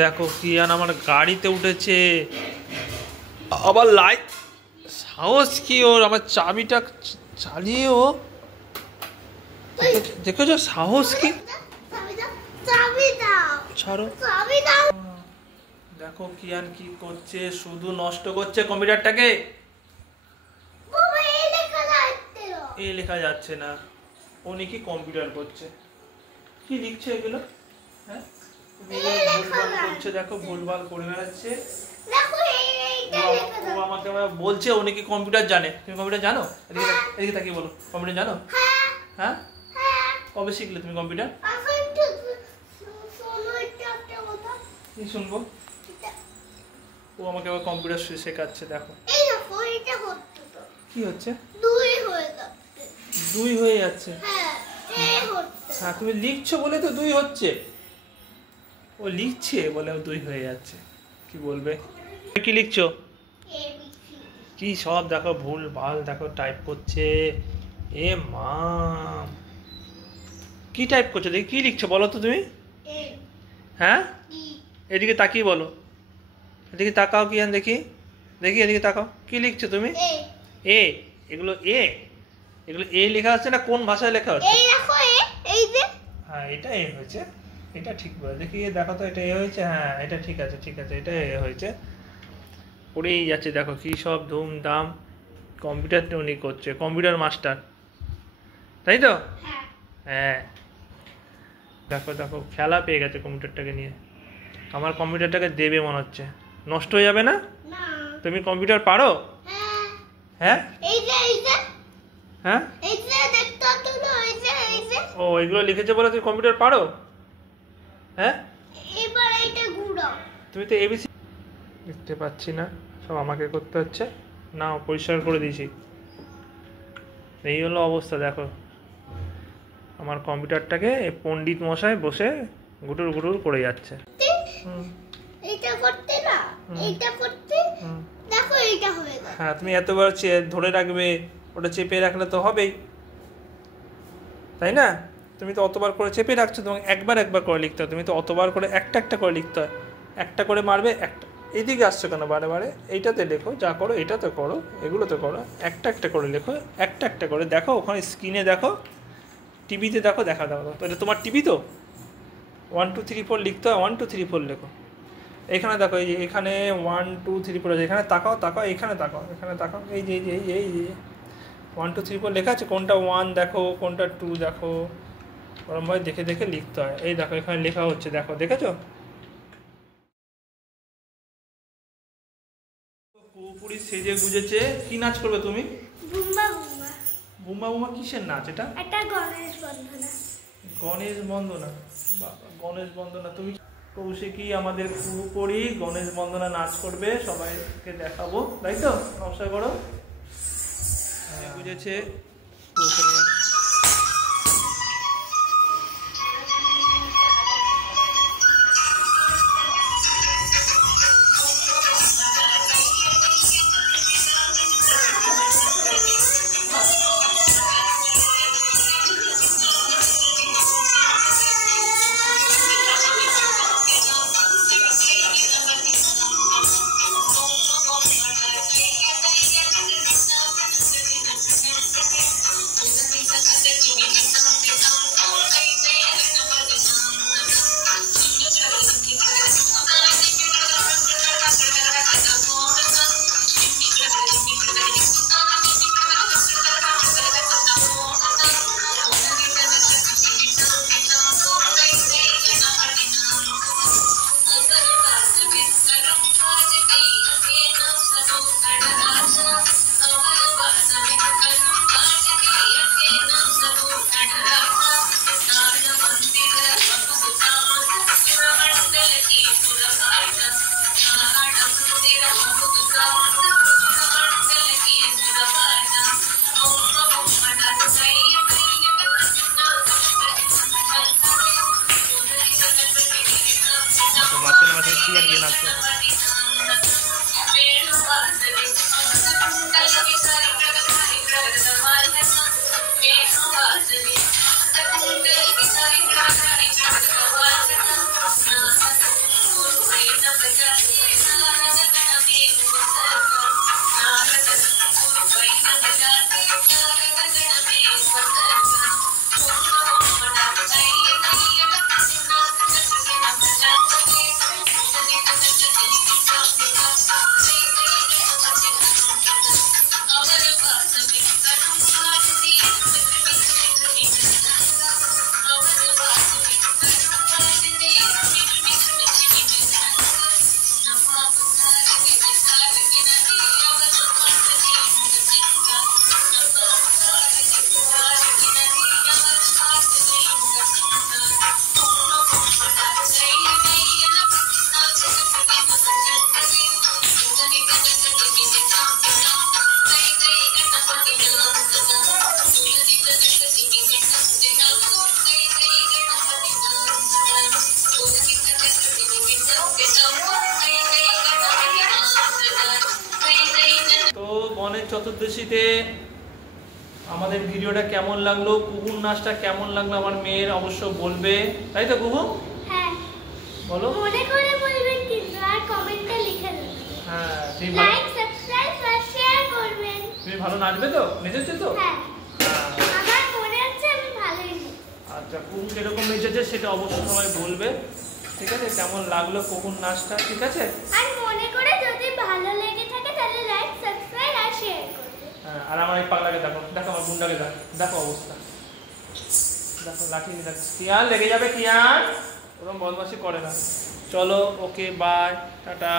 দেখো কিয়ান আমার গাড়িতে উঠেছে, আবার লাইট, সাহস কি ওর! আমার চাবিটা চালিয়ে ও, দেখেছো সাহস কি! ছাড়ো। দেখো কিয়ান কি করছে, শুধু নষ্ট করছে কম্পিউটারটাকে। এ লেখা যাচ্ছে না, ও নাকি কম্পিউটার করছে। কি লিখছে এগুলো? হ্যাঁ, করছে, দেখো ভুলভাল করে বেড়াচ্ছে। ও আমাকে বলছে ও নাকি কম্পিউটার জানে। তুমি কম্পিউটার জানো? এদিকে তাকিয়ে বলো, কম্পিউটার জানো? হ্যাঁ, কবে শিখলে তুমি কম্পিউটার? কি শুনবো? ও আমাকে আবার কম্পিউটার শেখাচ্ছে। দেখো কি হচ্ছে, 2 হয়ে যাচ্ছে। হ্যাঁ, তুমি লিখছো বলে তো 2 হচ্ছে। ও লিখছে বলে 2 হয়ে যাচ্ছে। কি বলবে? কি লিখছো? কি সব দেখো ভুল ভাল, দেখো টাইপ করছে। এ মা, কি টাইপ করছো? দেখি কি লিখছো বলো তো তুমি। হ্যাঁ, এদিকে তাকিয়ে বলো, এদিকে তাকাও কিয়ান, দেখি দেখি এদিকে তাকাও, কি লিখছো তুমি? এ, এগুলো এ, এগুলো এ লেখা হচ্ছে না কোন ভাষায় লেখা হচ্ছে? হ্যাঁ, এটা এ হয়েছে, এটা ঠিক বলে। দেখি দেখো তো, এটা এ হয়েছে। হ্যাঁ, এটা ঠিক আছে, ঠিক আছে, এটা এ হয়েছে। পড়েই যাচ্ছে, দেখো কি সব ধুমধাম। কম্পিউটার উনি করছে, কম্পিউটার মাস্টার, তাই তো? হ্যাঁ, দেখো দেখো খেলা পেয়ে গেছে কম্পিউটারটাকে নিয়ে। আমার কম্পিউটারটাকে দেবে মনে হচ্ছে, নষ্ট হয়ে যাবে না? তুমি কম্পিউটার পারো? হ্যাঁ হ্যাঁ, ও এগুলো লিখেছে বলে তুমি কম্পিউটার পারো? হ্যাঁ, তুমি তো এবিসি লিখতে পাচ্ছি না, সব আমাকে করতে হচ্ছে। না, পরিষ্কার করে দিয়েছি। এই হলো অবস্থা। দেখো আমার কম্পিউটারটাকে পণ্ডিত মশাই বসে গুটুর গুটুর করে যাচ্ছে। হ্যাঁ, তুমি এতবার ধরে রাখবে, ওটা চেপে রাখলে তো হবেই, তাই না? তুমি তো অতবার করে চেপে রাখছো, তোমাকে একবার একবার করে লিখতে হয়। তুমি তো অতবার করে একটা একটা করে লিখতে হয়। একটা করে মারবে, একটা। এদিকে আসছো কেন বারে বারে? এইটাতে লেখো, যা করো এটাতে করো, এগুলোতে করো। একটা একটা করে লেখো, একটা একটা করে দেখো, ওখানে স্ক্রিনে দেখো, টিভিতে দেখো, দেখা দেখো। তো এটা তোমার টিভি তো, 1 2 3 4 লিখতে হয়, 1 2 3 4 লেখো। এখানে দেখো, এই যে এখানে 1 2 3 4 আছে, এখানে তাকাও তাকাও, এখানে তাকাও, এখানে তাকাও, এই যে এই যে এই যে 1 2 3 4 লেখা আছে, কোনটা 1 দেখো, কোনটা 2 দেখো, ওরমভাবে দেখে দেখে লিখতে হয়। এই দেখো এখানে লেখা হচ্ছে, দেখো, দেখেছো? পুরোপুরি সেজে গুজেছে। কি নাচ করবে তুমি? বুম্বা বুম্বা। বুম্বা বুম্বা কিসের নাচ এটা? এটা গণেশ বন্দনা। গণেশ বন্দনা, বাবা গণেশ বন্দনা। তুমি কৌশিকী আমাদের পুরোপুরি গণেশ বন্দনা নাচ করবে, সবাইকে দেখাবো, তাই তো? নমস্কার করো। বুঝেছে। চতুর্দশীতে আমাদের ভিডিওটা কেমন লাগলো, কুকুর নাচটা কেমন লাগলো আমার মেয়ের অবশ্য বলবে, তাই তো কুকু? হ্যাঁ বলো, মনে করে বলবেন কিন্তু, আর কমেন্টে লিখে দেবেন। হ্যাঁ তুমি লাইক সাবস্ক্রাইব আর শেয়ার করবেন। তুমি ভালো নাচবে তো, নেচেছো তো? হ্যাঁ আমার মনে হচ্ছে আমি ভালোই নেচেছি। আচ্ছা কুকু কিরকম নেচেছে সেটা অবশ্যই সবাই বলবে, ঠিক আছে? কেমন লাগলো কুকুর নাচটা, ঠিক আছে? আর মনে করে যদি ভালো লেগে থাকে তাহলে লাইক সাবস্ক্রাইব আর শেয়ার করবেন। হ্যাঁ, আর আমার এই পাগলাকে দেখো, দেখো আমার গুন্ডাকে দেখো, দেখো অবস্থা, দেখো লাঠি নিয়ে দেখো। টিয়ান লেগে যাবে, টিয়ান ওরকম বদমাশি করে না। চলো, ওকে, বাই, টাটা।